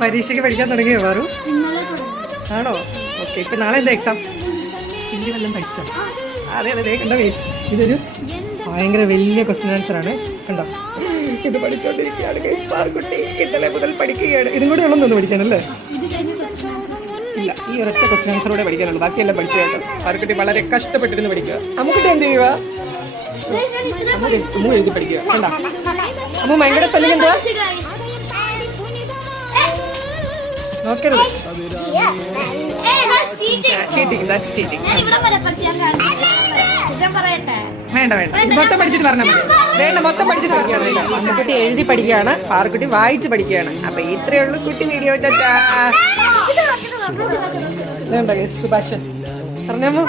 പരീക്ഷയ്ക്ക് പഠിക്കാൻ തുടങ്ങിയോ വേറു? ആണോ? ഓക്കെ. ഇപ്പൊ നാളെ എന്താ എക്സാം? ഹിന്ദി വല്ലതും പഠിച്ചോ? അതെ അതെ കണ്ടോ ഗൈസ്, ഇതൊരു ഭയങ്കര വലിയ ക്വസ്റ്റ്യൻ ആൻസർ ആണ്. കണ്ടോ, ഇത് പഠിച്ചോണ്ടിരിക്കുകയാണ് ഗൈസ്. പാർക്കുട്ടി ഇന്നലെ മുതൽ പഠിക്കുകയാണ്. ഇതും കൂടെ ഉള്ളതൊന്ന് പഠിക്കാനല്ലേ? ഇല്ല, ഈ ഒരൊറ്റ ക്വസ്റ്റ്യൻ ആൻസറോടെ പഠിക്കാനുള്ളൂ, ബാക്കിയെല്ലാം പഠിച്ചു കേട്ടോ. പാർക്കുട്ടി വളരെ കഷ്ടപ്പെട്ടിരുന്ന് പഠിക്കുക. നമുക്കിട്ട് എന്ത് ചെയ്യുക? അമ്മ എഴുതി പഠിക്കുക. കണ്ടോ അമ്മ ഭയങ്കര സ്പെല്ലിംഗ് എന്താ നോക്കരുത്. വേണ്ട വേണ്ട, മൊത്തം പഠിച്ചിട്ട് പറഞ്ഞാൽ മതി. വേണ്ട, മൊത്തം പഠിച്ചിട്ട് പറഞ്ഞാൽ മതി. അമ്മക്കുട്ടി എഴുതി പഠിക്കുകയാണ്, പാർക്കുട്ടി വായിച്ച് പഠിക്കുകയാണ്. അപ്പൊ ഇത്രയേ ഉള്ളൂ കുട്ടി വീഡിയോ. വേണ്ട സുഭാഷൻ പറഞ്ഞമ്മോ.